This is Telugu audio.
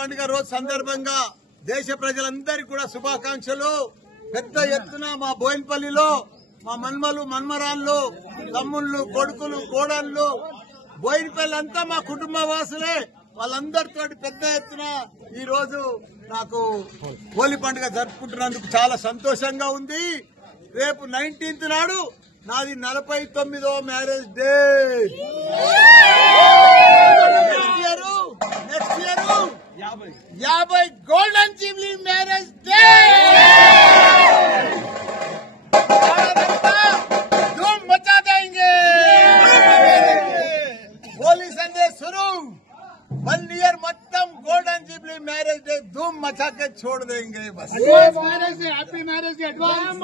పండుగ రోజు సందర్భంగా దేశ ప్రజలందరికీ కూడా శుభాకాంక్షలు. పెద్ద ఎత్తున మా బోయినపల్లిలో మా మన్మలు మన్మరాళ్ళు తమ్ముళ్ళు కొడుకులు కోడళ్ళు బోయినపల్లి అంతా మా కుటుంబ వాసులే. వాళ్ళందరితో పెద్ద ఎత్తున ఈ రోజు నాకు హోలీ పండుగ జరుపుకుంటున్నందుకు చాలా సంతోషంగా ఉంది. రేపు 19th నాడు నాది 49వ marriage day. Next year 50 golden jubilee marriage day. धूम मचा देंगे. होली संडे शुरू 1 year మొత్తం గోల్డెన్ జూబ్లీ మ్యారేజ్ డే ధూమ్ మచా के छोड़ देंगे. बस हैप्पी मैरिज डे, अडवांस